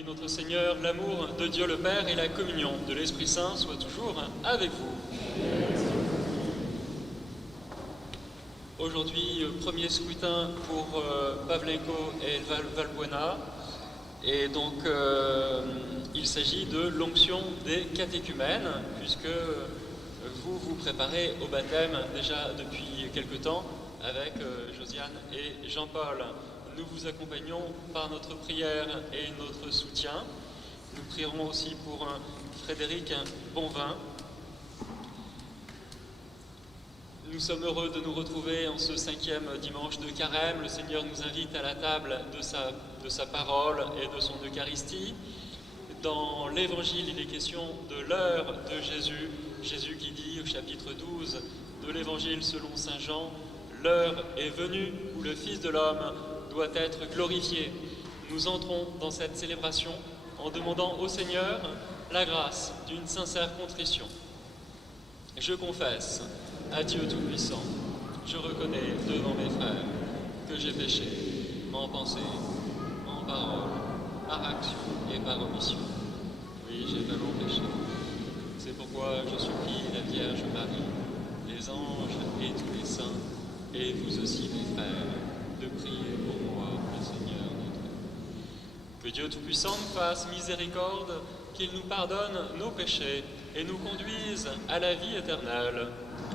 Prie notre Seigneur, l'amour de Dieu le Père et la communion de l'Esprit Saint soient toujours avec vous. Aujourd'hui, premier scrutin pour Pavlenko et Valbuena. Et donc, il s'agit de l'onction des catéchumènes, puisque vous vous préparez au baptême déjà depuis quelque temps avec Josiane et Jean-Paul. Nous vous accompagnons par notre prière et notre soutien. Nous prierons aussi pour Frédéric Bonvin. Nous sommes heureux de nous retrouver en ce 5e dimanche de Carême. Le Seigneur nous invite à la table de sa parole et de son Eucharistie. Dans l'Évangile, il est question de l'heure de Jésus. Jésus qui dit au chapitre 12 de l'Évangile selon saint Jean, « L'heure est venue où le Fils de l'homme doit être glorifié. » Nous entrons dans cette célébration en demandant au Seigneur la grâce d'une sincère contrition. Je confesse à Dieu Tout-Puissant, je reconnais devant mes frères que j'ai péché en pensée, en parole, par action et par omission. Oui, j'ai vraiment péché. C'est pourquoi je supplie la Vierge Marie, les anges et tous les saints, et vous aussi mes frères, de prier pour moi, le Seigneur notre Dieu. Que Dieu Tout-Puissant nous fasse miséricorde, qu'il nous pardonne nos péchés et nous conduise à la vie éternelle.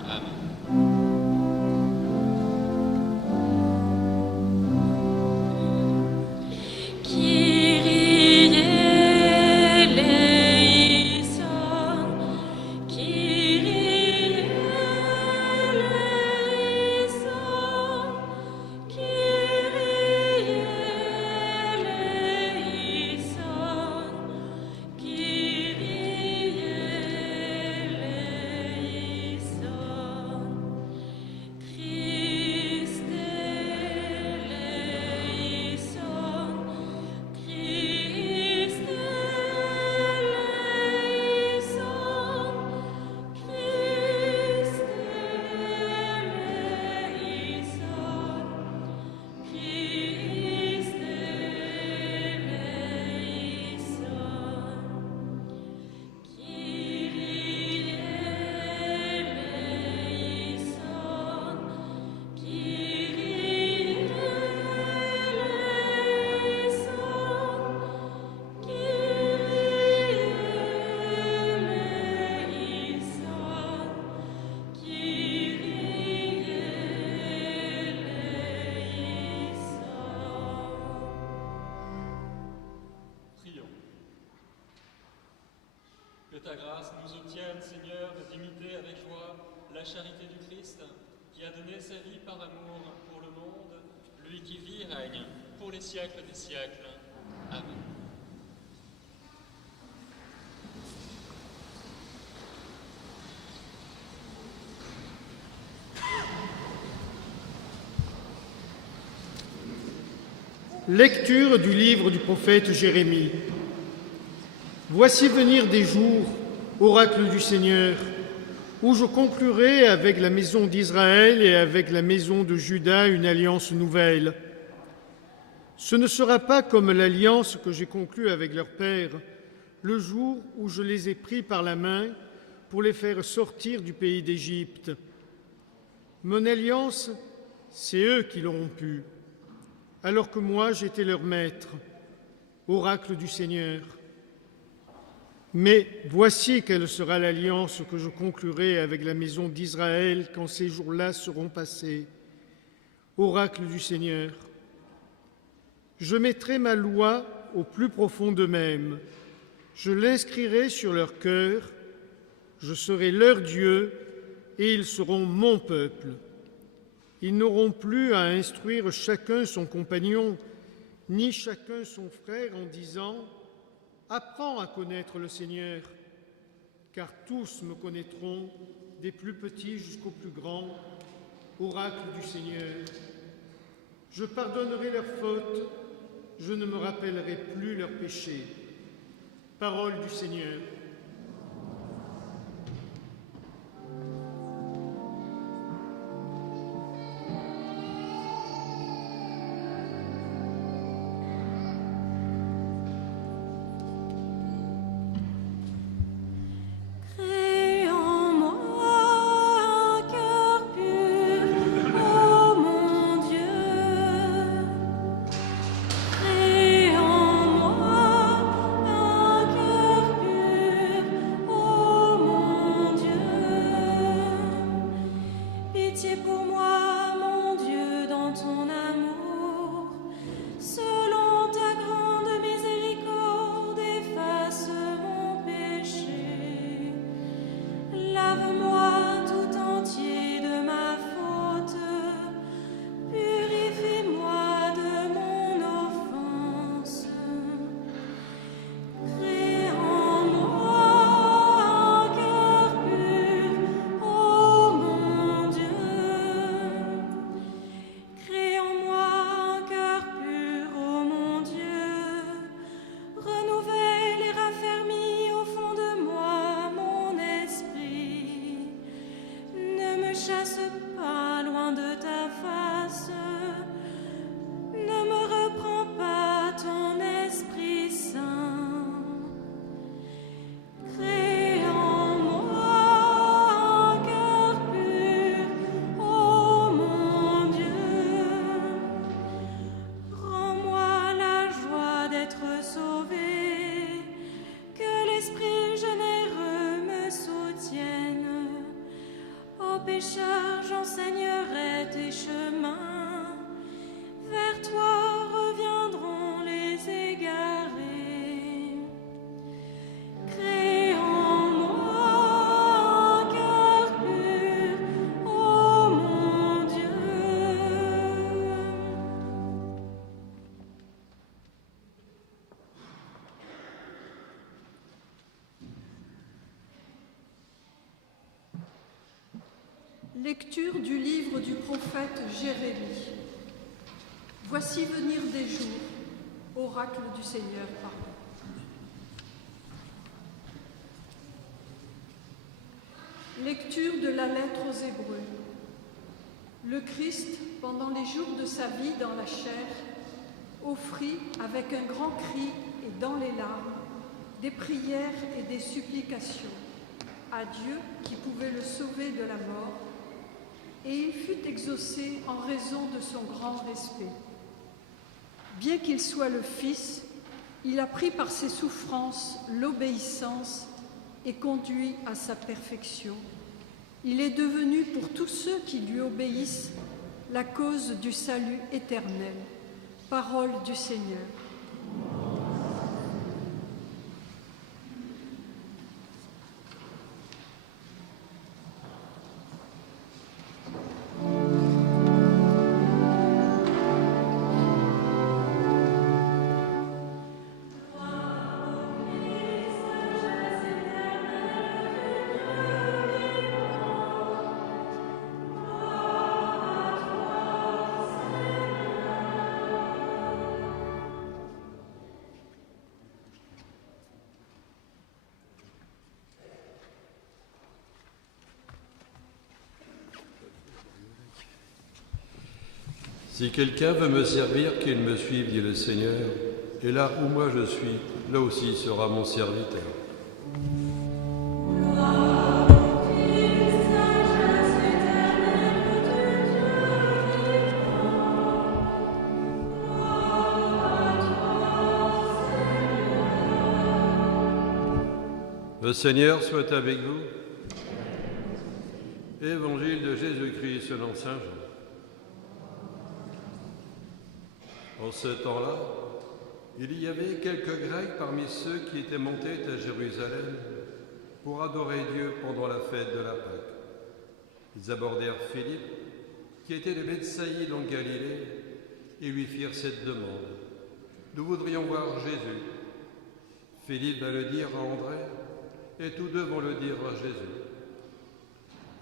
Amen. Que ta grâce nous obtienne, Seigneur, d'imiter avec joie la charité du Christ, qui a donné sa vie par amour pour le monde, lui qui vit et règne pour les siècles des siècles. Amen. Lecture du livre du prophète Jérémie. Voici venir des jours, oracle du Seigneur, où je conclurai avec la maison d'Israël et avec la maison de Juda une alliance nouvelle. Ce ne sera pas comme l'alliance que j'ai conclue avec leur père, le jour où je les ai pris par la main pour les faire sortir du pays d'Égypte. Mon alliance, c'est eux qui l'ont rompue, alors que moi j'étais leur maître, oracle du Seigneur. Mais voici quelle sera l'alliance que je conclurai avec la maison d'Israël quand ces jours-là seront passés. Oracle du Seigneur. Je mettrai ma loi au plus profond d'eux-mêmes. Je l'inscrirai sur leur cœur. Je serai leur Dieu et ils seront mon peuple. Ils n'auront plus à instruire chacun son compagnon, ni chacun son frère en disant « Apprends à connaître le Seigneur », car tous me connaîtront, des plus petits jusqu'aux plus grands, oracle du Seigneur. Je pardonnerai leurs fautes, je ne me rappellerai plus leurs péchés. Parole du Seigneur. pécheurs, j'enseignerai tes chemins. Vers toi reviendront les égarés. Crée en moi un cœur pur, ô mon Dieu. Lecture du livre du prophète Jérémie. Voici venir des jours, oracle du Seigneur parle. Lecture de la lettre aux Hébreux. Le Christ, pendant les jours de sa vie dans la chair, offrit avec un grand cri et dans les larmes des prières et des supplications à Dieu qui pouvait le sauver de la mort, et il fut exaucé en raison de son grand respect. Bien qu'il soit le Fils, il a pris par ses souffrances l'obéissance et conduit à sa perfection. Il est devenu pour tous ceux qui lui obéissent la cause du salut éternel. Parole du Seigneur. Si quelqu'un veut me servir, qu'il me suive, dit le Seigneur, et là où moi je suis, là aussi sera mon serviteur. Le Seigneur soit avec vous. Évangile de Jésus-Christ selon saint Jean. En ce temps-là, il y avait quelques Grecs parmi ceux qui étaient montés à Jérusalem pour adorer Dieu pendant la fête de la Pâque. Ils abordèrent Philippe, qui était de Bethsaïde en Galilée, et lui firent cette demande. « Nous voudrions voir Jésus. » Philippe va le dire à André, et tous deux vont le dire à Jésus.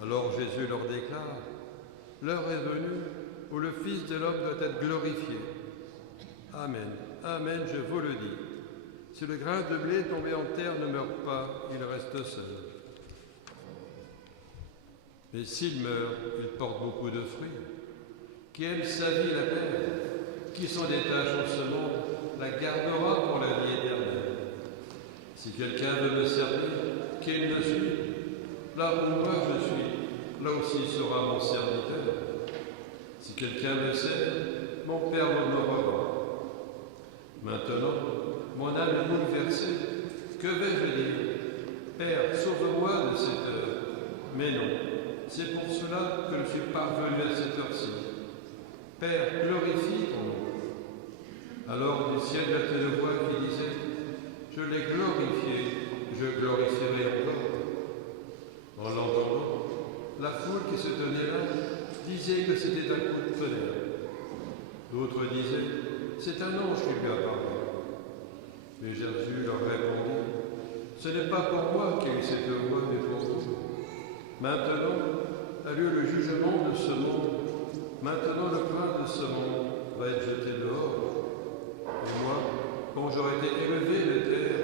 Alors Jésus leur déclare, « L'heure est venue où le Fils de l'homme doit être glorifié. Amen, amen, je vous le dis. Si le grain de blé tombé en terre ne meurt pas, il reste seul. Mais s'il meurt, il porte beaucoup de fruits. Qui aime sa vie la paix, qui s'en détache en ce monde, la gardera pour la vie éternelle. Si quelqu'un veut me servir, qu'il me suive. Là où moi je suis, là aussi sera mon serviteur. Si quelqu'un me sert, mon Père m'honorera. Maintenant, mon âme est bouleversée. Que vais-je dire? Père, sauve-moi de cette heure. Mais non, c'est pour cela que je suis parvenu à cette heure-ci. Père, glorifie ton nom. Alors du ciel vint une voix qui disait, je l'ai glorifié, je glorifierai encore. En l'entendant, la foule qui se tenait là disait que c'était un coup de tonnerre. D'autres disaient, c'est un ange qui lui a parlé. Mais Jésus leur répondit, ce n'est pas pour moi qu'il y a eu cette voix, mais pour vous. Maintenant a lieu le jugement de ce monde. Maintenant le prince de ce monde va être jeté dehors. Et moi, quand j'aurai été élevé de terre,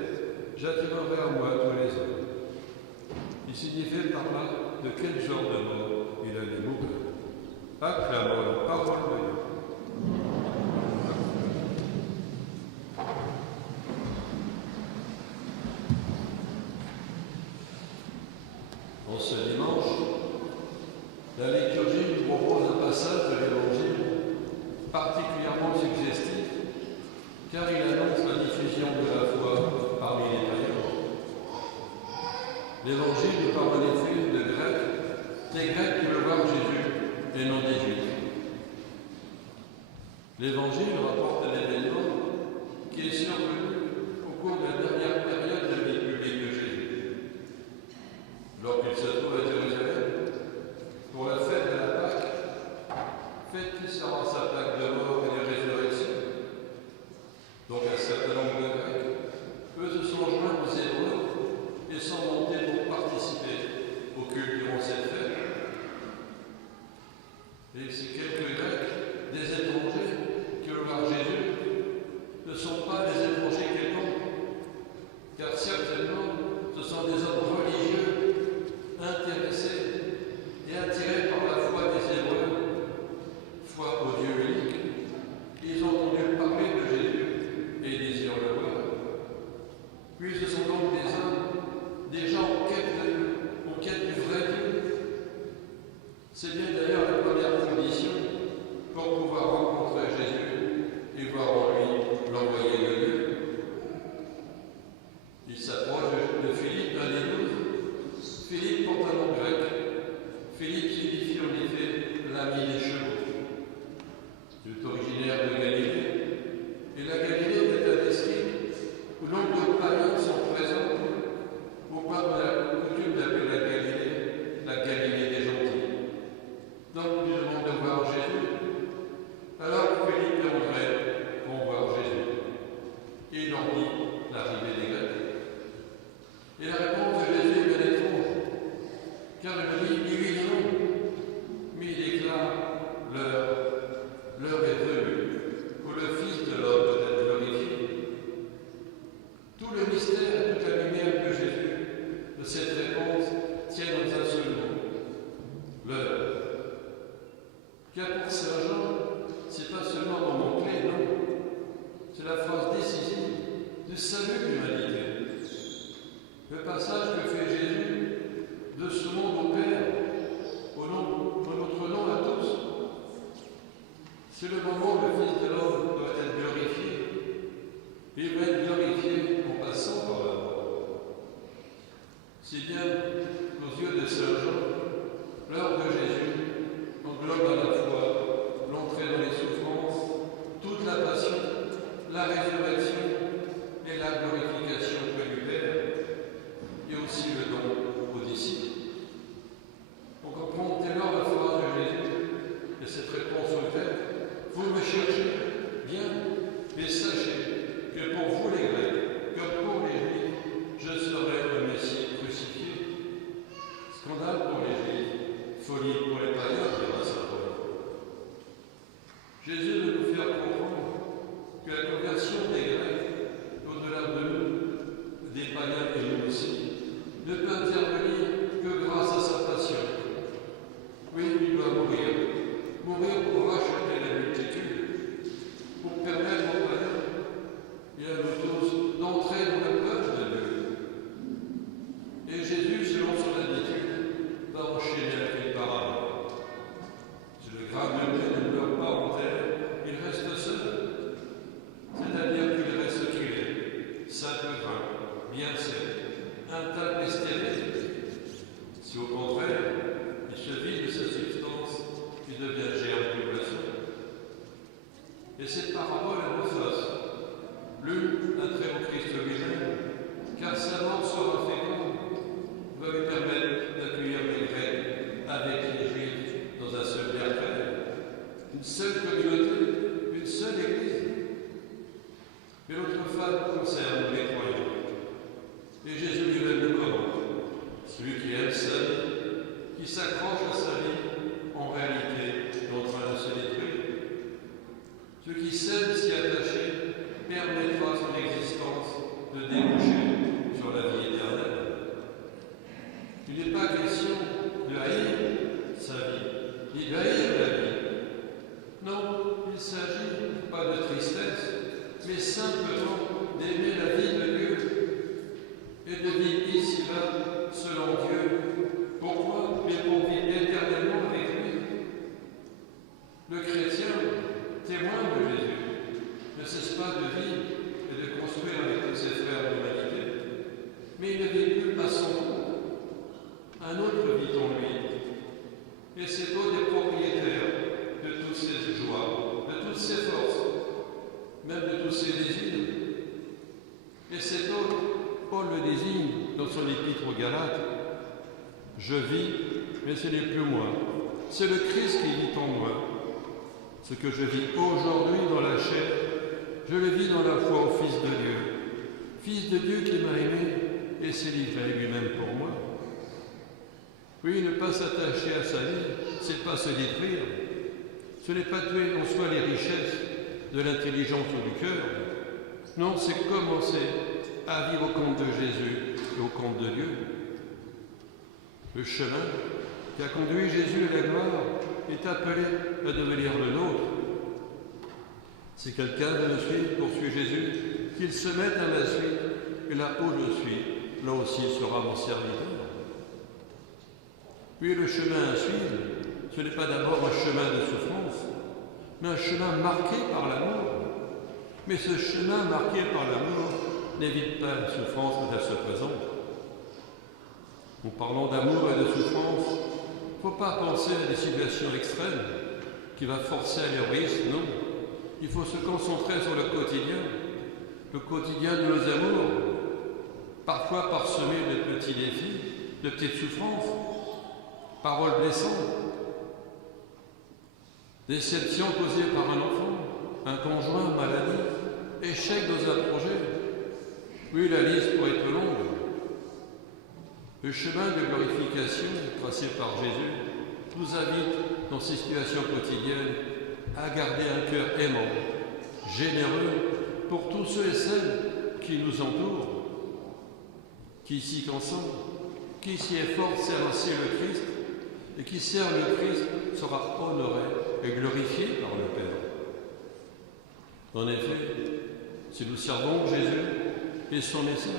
j'attirerai à moi tous les hommes. Il signifiait par là de quel genre de mort il allait mourir. Acclamons la parole de Dieu. En ce dimanche, la liturgie nous propose un passage de l'Évangile particulièrement suggestif, car il annonce la diffusion de la foi parmi les païens. L'Évangile nous parle en effet de Grecs des Grecs qui veulent voir Jésus et non des Juifs. L'Évangile rapporte un événement qui est survenu au cours de la dernière période de la vie publique de Jésus. Lorsqu'il se trouve à Jérusalem pour la fête de la Pâque, fête qui sera sa Pâque de mort et de résurrection. Donc un certain nombre de Grecs, eux se sont joints aux Hébreux et sont montés pour participer au culte durant cette fête. Et ces quelques Grecs, des étrangers qui veulent voir Jésus, ne sont pas des étrangers quelconques, car certainement ce sont des hommes religieux, intéressés et attirés par la foi des Hébreux, foi au Dieu unique. Ils ont entendu parler de Jésus et désirent le voir. Puis ce sont donc des hommes, des gens en quête du vrai Dieu. C'est bien d'ailleurs la première condition pour pouvoir rencontrer Jésus et voir en lui l'envoyé de Dieu. Il s'approche de Philippe, un des 12. Philippe porte un nom grec. Philippe signifie en effet l'ami des chevaux. Il est originaire de Galilée. Et la Galilée est un district où nombre de païens sont présents, au point de la coutume d'appeler la Galilée des gentils. Donc, il demande de voir Jésus. Alors, Philippe et André vont voir Jésus. Et il leur dit l'arrivée des Grecs. Et la réponse de Jésus est bien étrange, car il me dit oui et non, mais il déclare l'heure est venue, où le Fils de l'homme doit être glorifié. Tout le mystère et toute la lumière de Jésus, de cette réponse, tient dans un seul mot, l'heure. Car pour Saint Jean, c'est pas seulement un moment clé, non. C'est la phrase décisive du salut de l'humanité. Le passage que fait Jésus de ce monde au Père, au notre nom à tous. C'est le moment où le Fils de l'homme doit être glorifié. Il va être glorifié en passant par la mort. Si bien, aux yeux de Saint Jean, l'heure de Jésus englobe à la fois l'entrée dans les souffrances, toute la passion, la résurrection et la glorification que du Père, et aussi le don aux disciples. On comprend dès lors la phrase de Jésus et cette réponse au Père. Vous me cherchez, bien, mais sachez que pour vous les Grecs, comme pour les Juifs, je serai le Messie crucifié. Scandale pour les Juifs, folie pour les païens, dira saint Paul. Jésus veut nous faire comprendre que la conversion des Grecs, au-delà de nous, des païens et nous aussi, ne peut intervenir que grâce à sa passion. Oui, il doit mourir pour racheter la multitude, pour permettre aux païens et à nous tous d'entrer dans le peuple de Dieu. Et Jésus, selon son habitude, va enchaîner avec une parabole. Si le grain de blé ne meurt pas en terre, il reste seul. C'est-à-dire qu'il reste ce qu'il est, simple grain, bien sec, intact et stérile. Si au contraire, il se vide de sa substance, il devient géant de poisson. Et cette parabole a deux faces. L'une, un trait au Christ lui-même, car sa mort sera féconde, va lui permettre d'accueillir les Grecs avec les Juifs dans un seul bercail, une seule communauté, une seule Église. Mais l'autre face concerne les croyants. Et Jésus lui-même le commande. Celui qui aime sa vie, qui s'accroche à sa vie, en réalité est en train de se détruire. Celui qui sait s'y attacher permettra à son existence de déboucher sur la vie éternelle. Il n'est pas question de haïr sa vie, ni de haïr la vie. Non, il ne s'agit pas de tristesse, mais simplement d'aimer la vie de Dieu et de vivre ici-bas selon Dieu. Pourquoi? Mais pour vivre éternellement avec lui. Le chrétien, témoin de Jésus, ne cesse pas de vivre et de construire avec tous ses frères d'humanité, mais il ne vit plus à son compte. Un autre vit en lui, Je vis, mais ce n'est plus moi. C'est le Christ qui vit en moi. Ce que je vis aujourd'hui dans la chair, je le vis dans la foi au Fils de Dieu. Fils de Dieu qui m'a aimé et s'est livré lui-même pour moi. Oui, ne pas s'attacher à sa vie, c'est pas se détruire. Ce n'est pas tuer en soi les richesses de l'intelligence ou du cœur. Non, c'est commencer à vivre au compte de Jésus et au compte de Dieu. Le chemin qui a conduit Jésus à la gloire est appelé à devenir le nôtre. Si quelqu'un veut me suivre, poursuit Jésus, qu'il se mette à ma suite, et là où je suis, là aussi sera mon serviteur. Oui, le chemin à suivre, ce n'est pas d'abord un chemin de souffrance, mais un chemin marqué par l'amour. Mais ce chemin marqué par l'amour n'évite pas la souffrance quand elle se présente. En parlant d'amour et de souffrance, il ne faut pas penser à des situations extrêmes qui va forcer à l'héroïsme, non. Il faut se concentrer sur le quotidien de nos amours, parfois parsemé de petits défis, de petites souffrances, paroles blessantes, déception causée par un enfant, un conjoint, maladie, échec dans un projet. Oui, la liste pourrait être longue. Le chemin de glorification tracé par Jésus nous invite dans ces situations quotidiennes à garder un cœur aimant, généreux pour tous ceux et celles qui nous entourent, qui s'y consentent, qui s'y efforcent à lancer le Christ et qui sert le Christ sera honoré et glorifié par le Père. En effet, si nous servons Jésus et son message,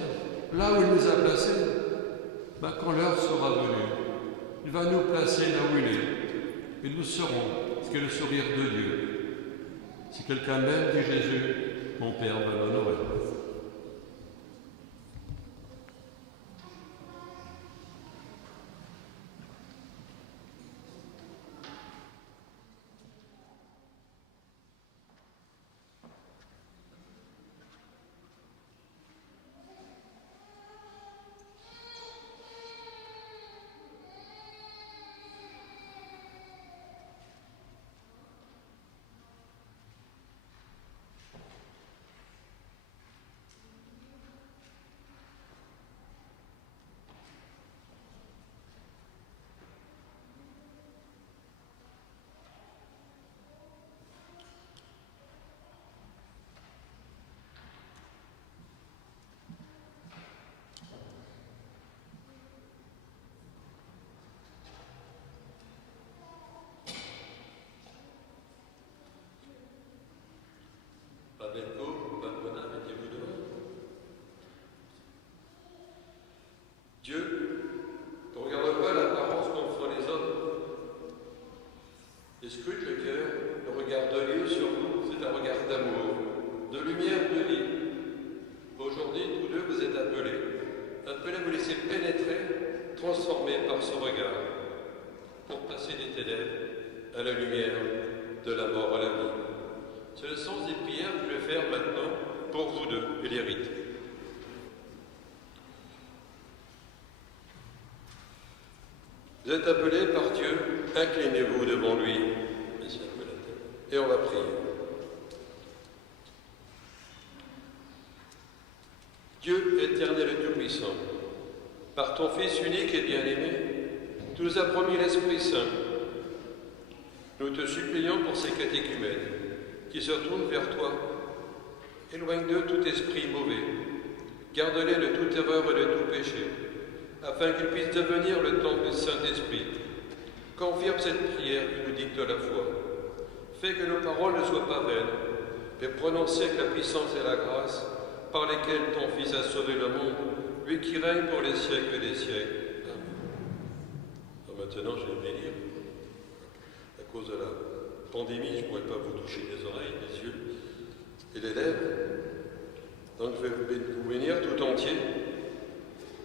là où il nous a placés, quand l'heure sera venue, il va nous placer là où il est, et nous serons ce qu'est le sourire de Dieu. Si quelqu'un m'aime, dit Jésus, mon Père va l'honorer. Babelko, Babona, mettez-vous dehors. Dieu ne regarde pas l'apparence qu'en font les hommes. Il scrute le cœur, le regard de Dieu sur nous, c'est un regard d'amour, de lumière, de vie. Aujourd'hui, tous deux, vous êtes appelés à vous laisser pénétrer, transformer par son regard, pour passer des ténèbres à la lumière, de la mort à la vie. C'est le sens des prières que je vais faire maintenant pour vous deux et les rites. Vous êtes appelés par Dieu, inclinez-vous devant lui, baissez un peu la tête, et on va prier. Dieu éternel et tout-puissant, par ton Fils unique et bien-aimé, tu nous as promis l'Esprit Saint. Nous te supplions pour ces catéchumènes qui se tournent vers toi. Éloigne d'eux tout esprit mauvais, garde-les de toute erreur et de tout péché, afin qu'ils puissent devenir le temple du Saint-Esprit. Confirme cette prière qui nous dicte la foi. Fais que nos paroles ne soient pas vaines, mais prononcées avec la puissance et la grâce par lesquelles ton Fils a sauvé le monde, lui qui règne pour les siècles des siècles. Amen. Alors maintenant, je vais bénir. À cause de la pandémie, je ne pourrais pas vous toucher les oreilles, les yeux et les lèvres. Donc je vais vous bénir tout entier.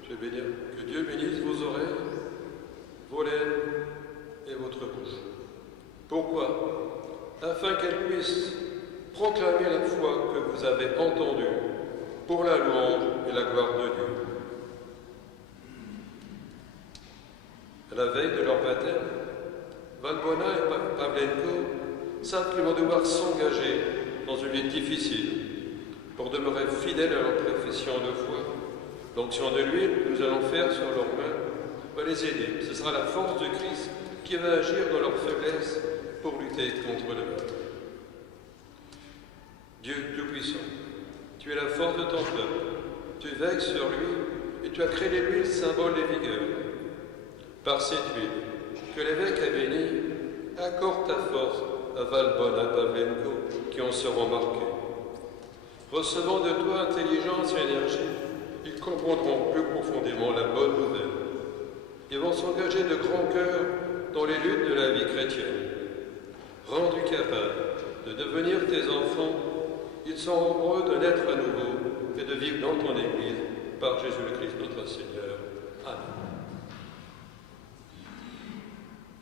Je vais bénir. Que Dieu bénisse vos oreilles, vos lèvres et votre bouche. Pourquoi? Afin qu'elle puisse proclamer la foi que vous avez entendue pour la louange et la gloire de Dieu. à la veille de leur baptême, Valbona et Pavlenko savent qu'ils vont devoir s'engager dans une vie difficile pour demeurer fidèles à leur profession de foi. L'onction de l'huile que nous allons faire sur leurs mains va les aider. Ce sera la force de Christ qui va agir dans leur faiblesse pour lutter contre le mal. Dieu Tout-Puissant, tu es la force de ton peuple, tu veilles sur lui et tu as créé l'huile symbole des vigueurs. Par cette huile que l'évêque a bénie, accorde ta force à Valbona et Pavlenko qui en seront marqués. Recevant de toi intelligence et énergie, ils comprendront plus profondément la bonne nouvelle. Ils vont s'engager de grand cœur dans les luttes de la vie chrétienne. Rendus capables de devenir tes enfants, ils seront heureux de naître à nouveau et de vivre dans ton Église par Jésus-Christ notre Seigneur. Amen.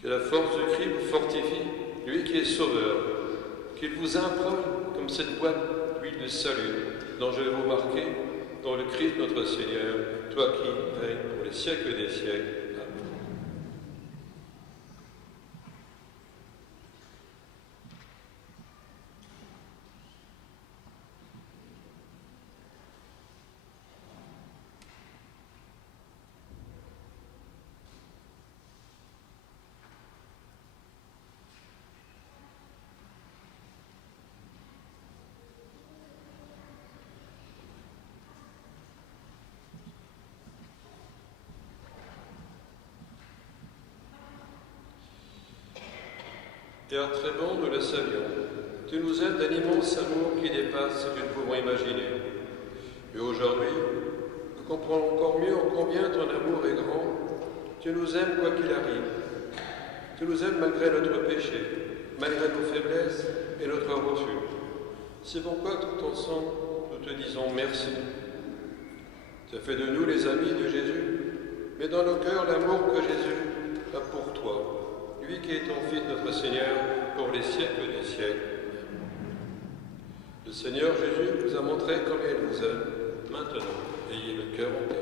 Que la force de Christ vous fortifie, lui qui est sauveur, qu'il vous imprègne comme cette boîte d'huile de salut dont je vais vous marquer dans le Christ notre Seigneur, toi qui règnes pour les siècles des siècles. Père très bon, nous le savions, tu nous aimes d'un immense amour qui dépasse ce que nous pouvons imaginer. Et aujourd'hui, nous comprenons encore mieux combien ton amour est grand. Tu nous aimes quoi qu'il arrive. Tu nous aimes malgré notre péché, malgré nos faiblesses et notre refus. C'est pourquoi tout ensemble, nous te disons merci. Tu as fait de nous les amis de Jésus, mais dans nos cœurs l'amour que Jésus a pour toi. Lui qui est ton Fils, notre Seigneur, pour les siècles des siècles. Le Seigneur Jésus vous a montré combien il vous aime. Maintenant, ayez le cœur en paix.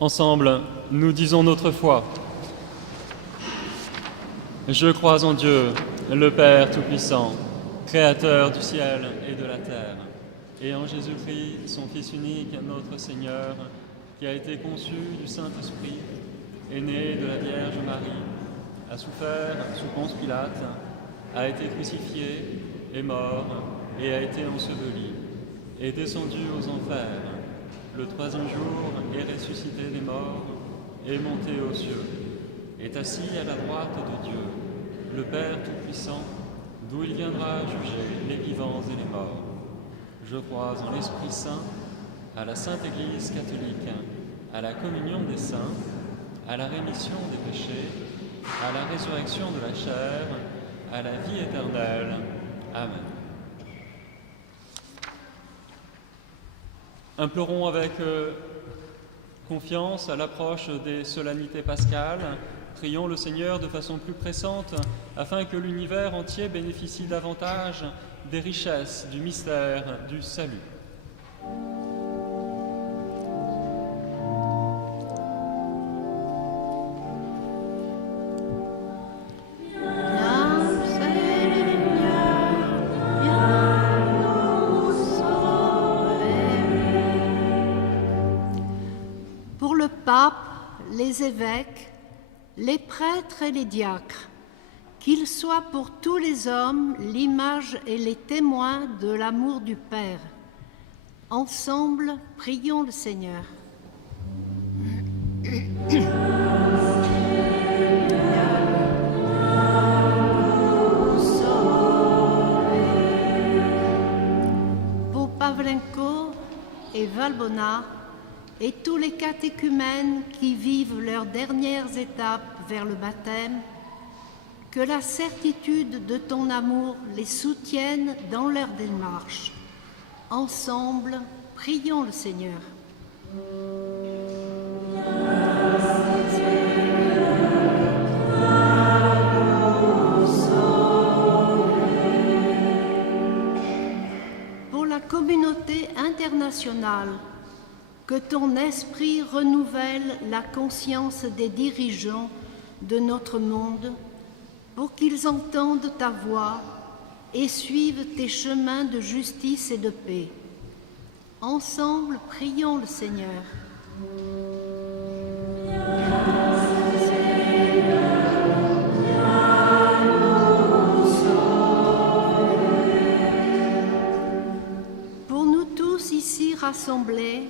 Ensemble, nous disons notre foi. Je crois en Dieu, le Père Tout-Puissant, Créateur du ciel et de la terre, et en Jésus-Christ, son Fils unique, notre Seigneur, qui a été conçu du Saint-Esprit, est né de la Vierge Marie, a souffert sous Ponce Pilate, a été crucifié, est mort et a été enseveli, est descendu aux enfers. Le troisième jour est ressuscité des morts, est monté aux cieux, est assis à la droite de Dieu, le Père Tout-Puissant, d'où il viendra juger les vivants et les morts. Je crois en l'Esprit Saint, à la Sainte Église catholique, à la communion des saints, à la rémission des péchés, à la résurrection de la chair, à la vie éternelle. Amen. Implorons avec confiance à l'approche des solennités pascales. Prions le Seigneur de façon plus pressante afin que l'univers entier bénéficie davantage des richesses du mystère du salut. Les évêques, les prêtres et les diacres, qu'ils soient pour tous les hommes l'image et les témoins de l'amour du Père. Ensemble, prions le Seigneur. Pour Pavlenko et Valbona, et tous les catéchumènes qui vivent leurs dernières étapes vers le baptême, que la certitude de ton amour les soutienne dans leur démarche. Ensemble, prions le Seigneur. Pour la communauté internationale, que ton esprit renouvelle la conscience des dirigeants de notre monde pour qu'ils entendent ta voix et suivent tes chemins de justice et de paix. Ensemble, prions le Seigneur. Pour nous tous ici rassemblés,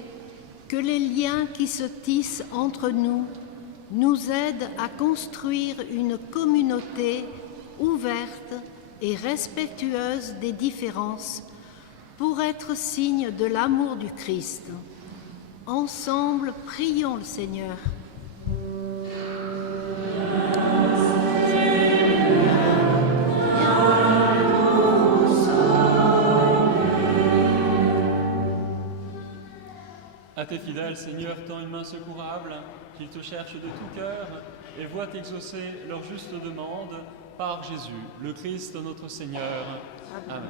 que les liens qui se tissent entre nous nous aident à construire une communauté ouverte et respectueuse des différences pour être signe de l'amour du Christ. Ensemble, prions le Seigneur. À tes fidèles, Seigneur, tends une main secourable, qu'ils te cherchent de tout cœur et voient exaucer leur juste demande par Jésus, le Christ notre Seigneur. Amen.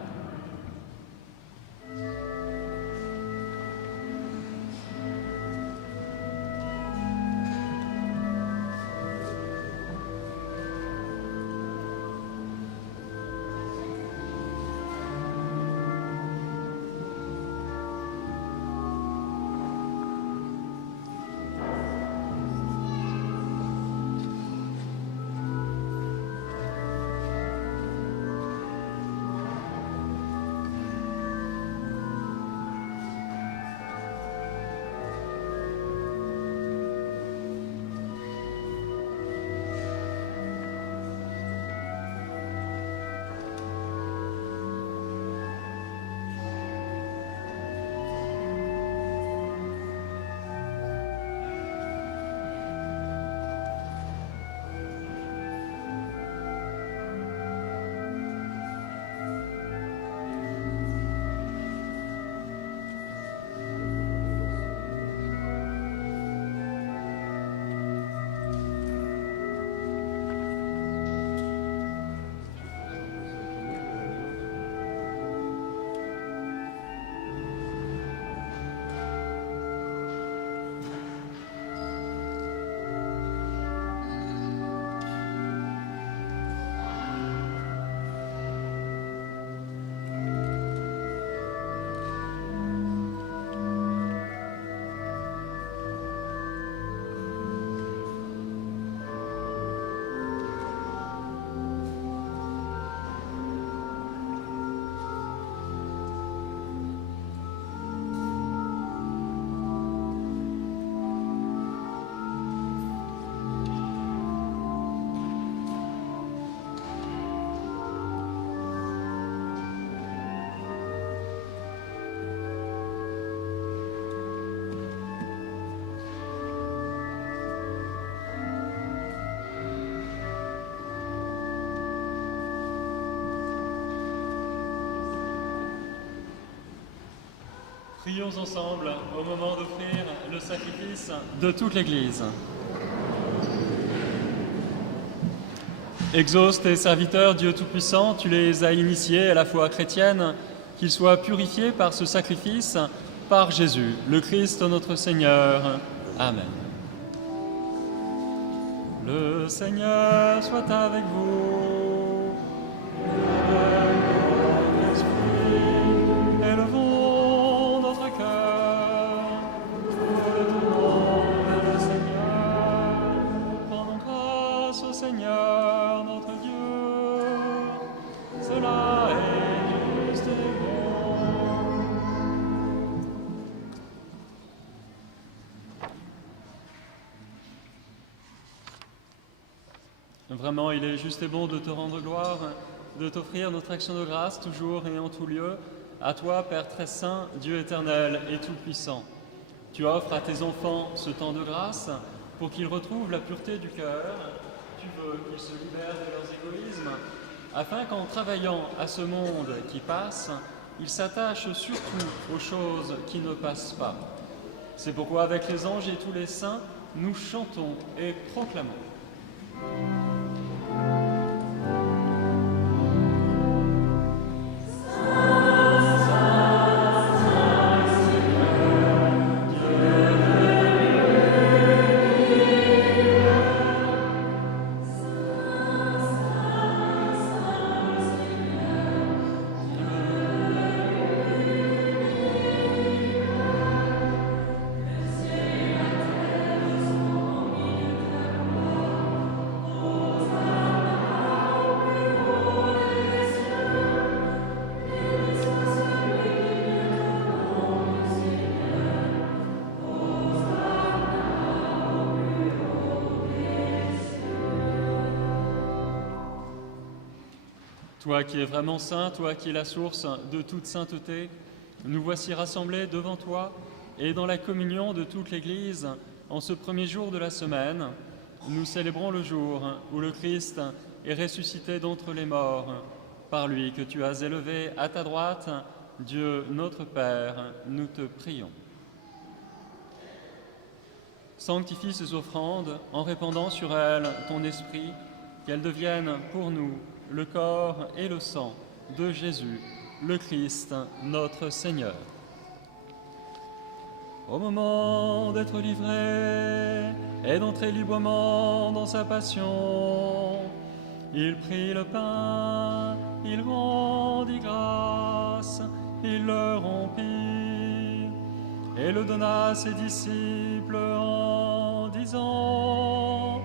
Prions ensemble au moment d'offrir le sacrifice de toute l'Église. Exauce tes serviteurs, Dieu Tout-Puissant, tu les as initiés à la foi chrétienne, qu'ils soient purifiés par ce sacrifice, par Jésus, le Christ notre Seigneur. Amen. Le Seigneur soit avec vous. Avec votre esprit, élevons notre cœur. Retournons vers le Seigneur. Rendons grâce au Seigneur notre Dieu. Cela est juste et bon. Vraiment, il est juste et bon de te rendre gloire, de t'offrir notre action de grâce toujours et en tout lieu, à toi, Père très saint, Dieu éternel et tout-puissant. Tu offres à tes enfants ce temps de grâce pour qu'ils retrouvent la pureté du cœur. Tu veux qu'ils se libèrent de leurs égoïsmes, afin qu'en travaillant à ce monde qui passe, ils s'attachent surtout aux choses qui ne passent pas. C'est pourquoi avec les anges et tous les saints, nous chantons et proclamons. Toi qui es vraiment saint, toi qui es la source de toute sainteté, nous voici rassemblés devant toi et dans la communion de toute l'Église, en ce premier jour de la semaine, nous célébrons le jour où le Christ est ressuscité d'entre les morts. Par lui que tu as élevé à ta droite, Dieu notre Père, nous te prions. Sanctifie ces offrandes en répandant sur elles ton esprit, qu'elles deviennent pour nous le corps et le sang de Jésus, le Christ, notre Seigneur. Au moment d'être livré et d'entrer librement dans sa passion, il prit le pain, il rendit grâce, il le rompit et le donna à ses disciples en disant: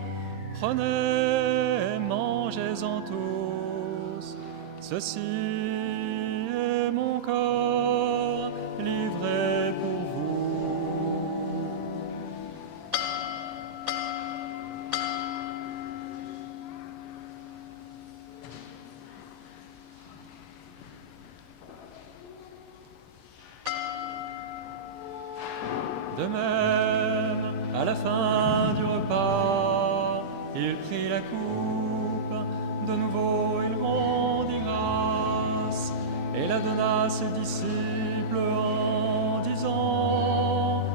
Prenez et mangez-en tous, ceci est mon corps livré pour vous. De même, à la fin du repas, il prit la coupe, de nouveau il rendit grâce, et la donna à ses disciples en disant: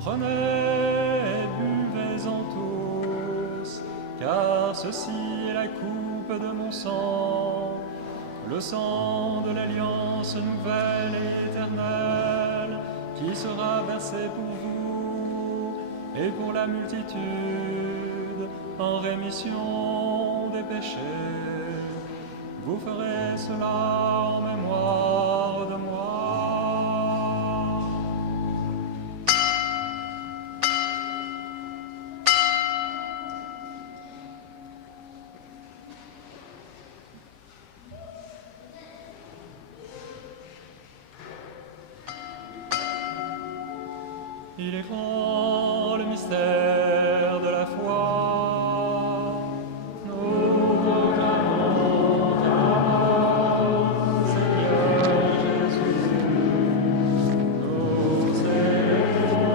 Prenez et buvez-en tous, car ceci est la coupe de mon sang, le sang de l'alliance nouvelle et éternelle, qui sera versé pour vous et pour la multitude en rémission des péchés. Vous ferez cela en mémoire de moi. Il est grand le mystère de la foi. Nous proclamons ta mort, Seigneur Jésus. Nous célébrons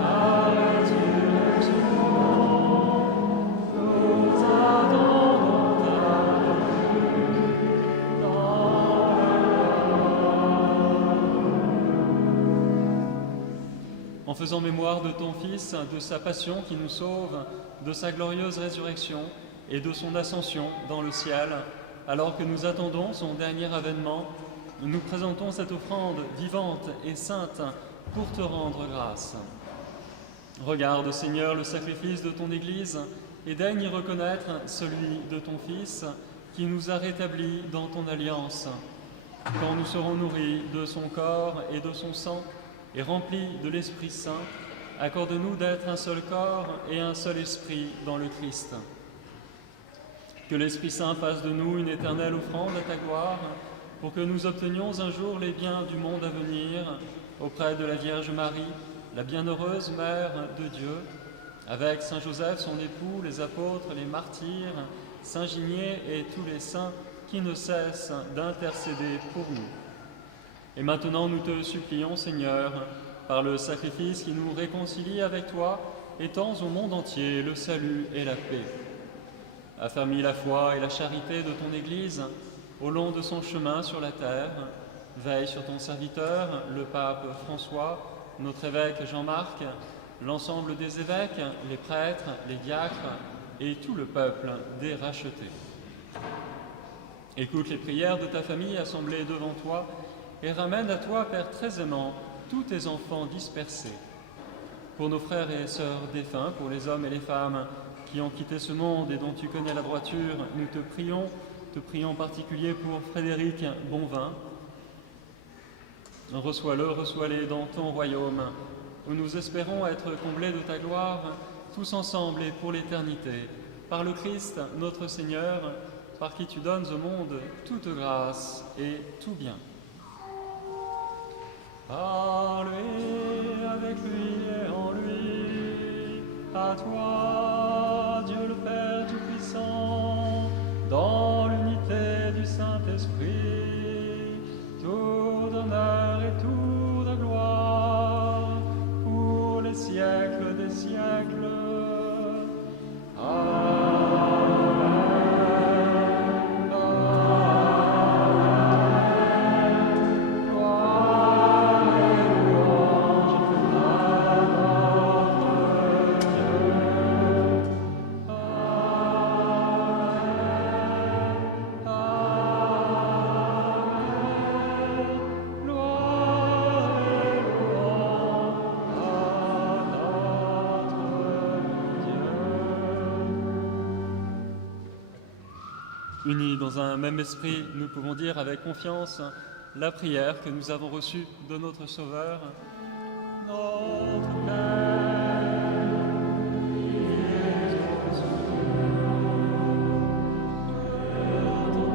ta résurrection. Nous attendons ta venue dans en faisant mémoire de ton Fils, de sa passion qui nous sauve, de sa glorieuse résurrection et de son ascension dans le ciel, alors que nous attendons son dernier avènement, nous présentons cette offrande vivante et sainte pour te rendre grâce. Regarde, Seigneur, le sacrifice de ton Église et daigne y reconnaître celui de ton Fils qui nous a rétablis dans ton alliance. Quand nous serons nourris de son corps et de son sang, et remplis de l'Esprit Saint, accorde-nous d'être un seul corps et un seul esprit dans le Christ. Que l'Esprit Saint fasse de nous une éternelle offrande à ta gloire, pour que nous obtenions un jour les biens du monde à venir, auprès de la Vierge Marie, la bienheureuse Mère de Dieu, avec Saint Joseph, son époux, les apôtres, les martyrs, Saint Ginier et tous les saints qui ne cessent d'intercéder pour nous. Et maintenant, nous te supplions, Seigneur, par le sacrifice qui nous réconcilie avec toi, étends au monde entier le salut et la paix. Affermis la foi et la charité de ton Église au long de son chemin sur la terre. Veille sur ton serviteur, le pape François, notre évêque Jean-Marc, l'ensemble des évêques, les prêtres, les diacres et tout le peuple des rachetés. Écoute les prières de ta famille assemblée devant toi et ramène à toi, Père très aimant, tous tes enfants dispersés. Pour nos frères et sœurs défunts, pour les hommes et les femmes qui ont quitté ce monde et dont tu connais la droiture, nous te prions en particulier pour Frédéric Bonvin. Reçois-le, reçois-les dans ton royaume, où nous espérons être comblés de ta gloire, tous ensemble et pour l'éternité, par le Christ, notre Seigneur, par qui tu donnes au monde toute grâce et tout bien. Par lui, avec lui et en lui, à toi, Dieu le Père Tout-Puissant, dans l'unité du Saint-Esprit, tout honneur et toute gloire, pour les siècles des siècles. Unis dans un même esprit, nous pouvons dire avec confiance la prière que nous avons reçue de notre Sauveur. Notre Père, qui es aux cieux, que ton nom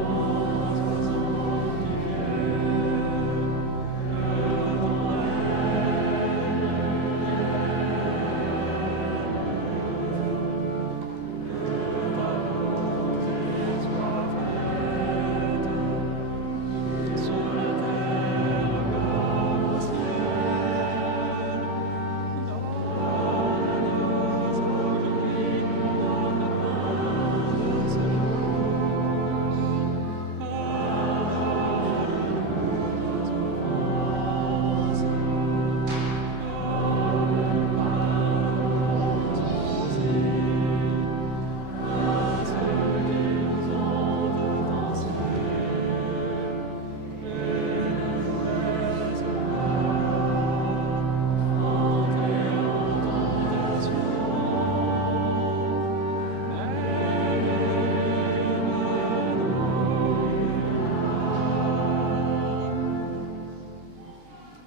soit sanctifié, que ton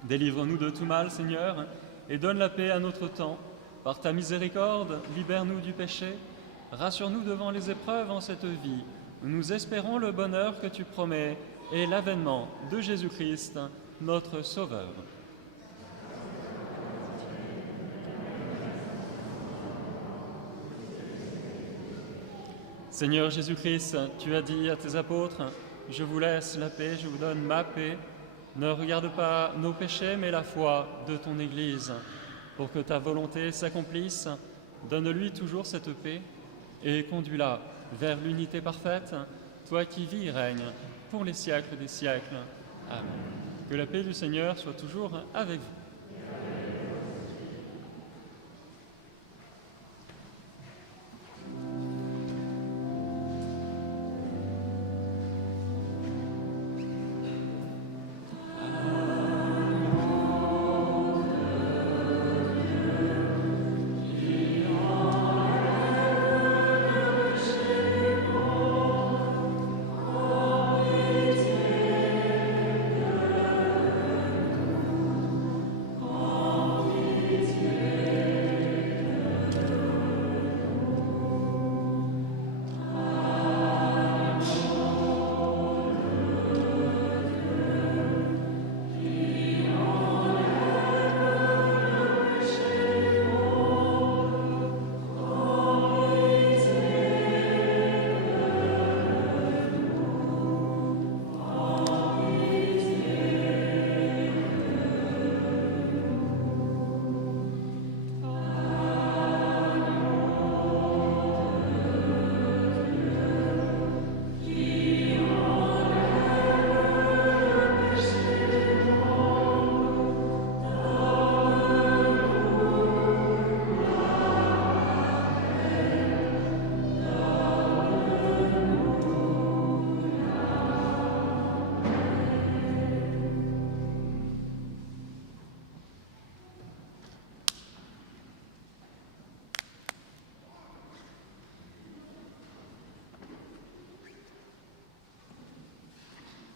Délivre-nous de tout mal, Seigneur, et donne la paix à notre temps. Par ta miséricorde, libère-nous du péché. Rassure-nous devant les épreuves en cette vie. Nous espérons le bonheur que tu promets et l'avènement de Jésus-Christ, notre Sauveur. Seigneur Jésus-Christ, tu as dit à tes apôtres, « Je vous laisse la paix, je vous donne ma paix. » Ne regarde pas nos péchés, mais la foi de ton Église. Pour que ta volonté s'accomplisse, donne-lui toujours cette paix et conduis-la vers l'unité parfaite, toi qui vis et règnes pour les siècles des siècles. Amen. Que la paix du Seigneur soit toujours avec vous.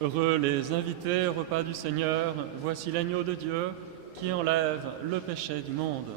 Heureux les invités au repas du Seigneur, voici l'agneau de Dieu qui enlève le péché du monde.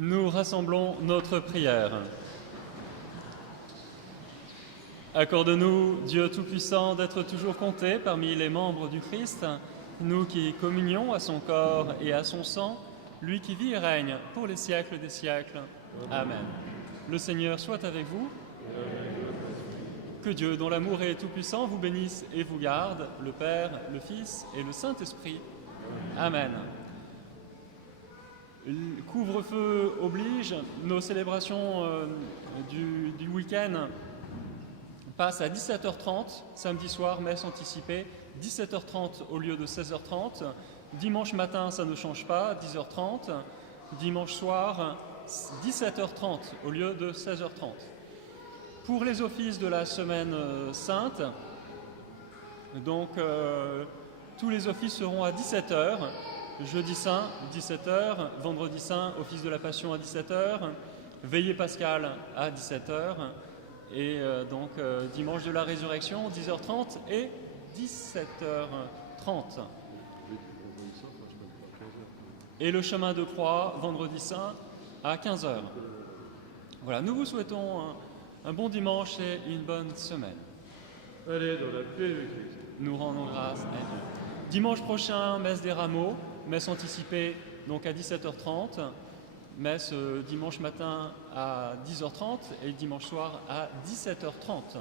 Nous rassemblons notre prière. Accorde-nous, Dieu Tout-Puissant, d'être toujours comptés parmi les membres du Christ, nous qui communions à son corps et à son sang, lui qui vit et règne pour les siècles des siècles. Amen. Le Seigneur soit avec vous. Que Dieu, dont l'amour est tout-puissant, vous bénisse et vous garde, le Père, le Fils et le Saint-Esprit. Amen. Couvre-feu oblige, nos célébrations du week-end passent à 17h30, samedi soir, messe anticipée, 17h30 au lieu de 16h30. Dimanche matin, ça ne change pas, 10h30. Dimanche soir, 17h30 au lieu de 16h30. Pour les offices de la semaine sainte, donc tous les offices seront à 17h. Jeudi saint, 17h. Vendredi saint, office de la Passion à 17h. Veillée pascale à 17h. Et dimanche de la Résurrection, 10h30 et 17h30. Et le chemin de croix, vendredi saint, à 15h. Voilà, nous vous souhaitons un bon dimanche et une bonne semaine. Allez dans la paix de Christ. Nous rendons grâce à Dieu. Dimanche prochain, messe des rameaux, messe anticipée donc à 17h30, messe dimanche matin à 10h30 et dimanche soir à 17h30.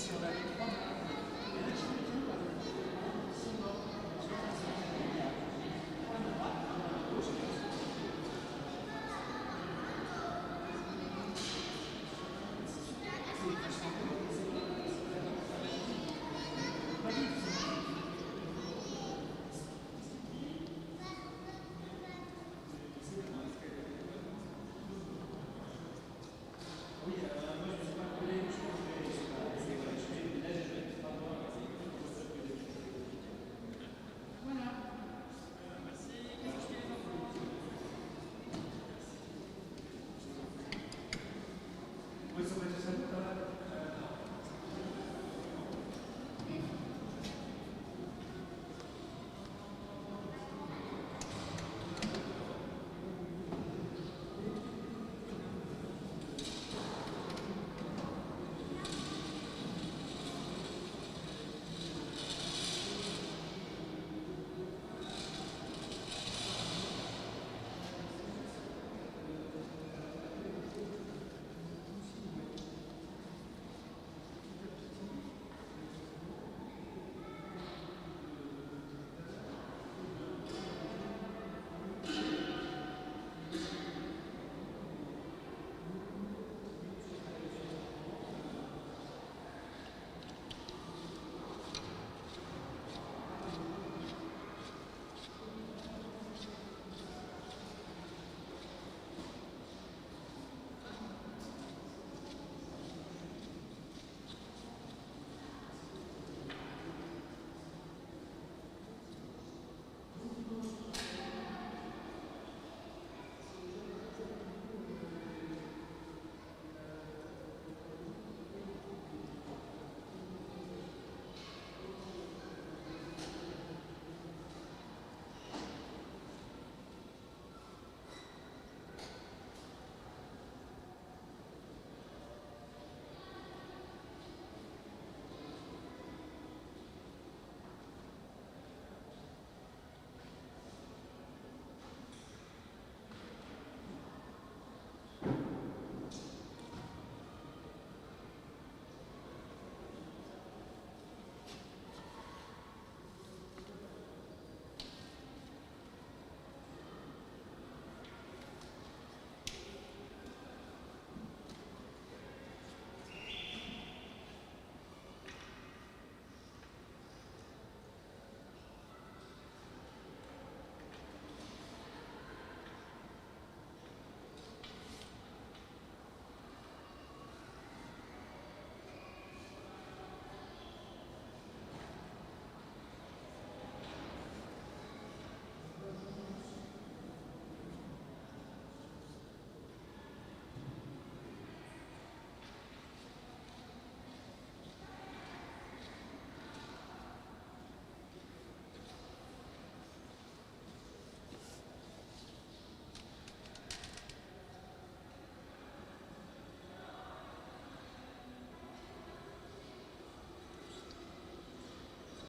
sur la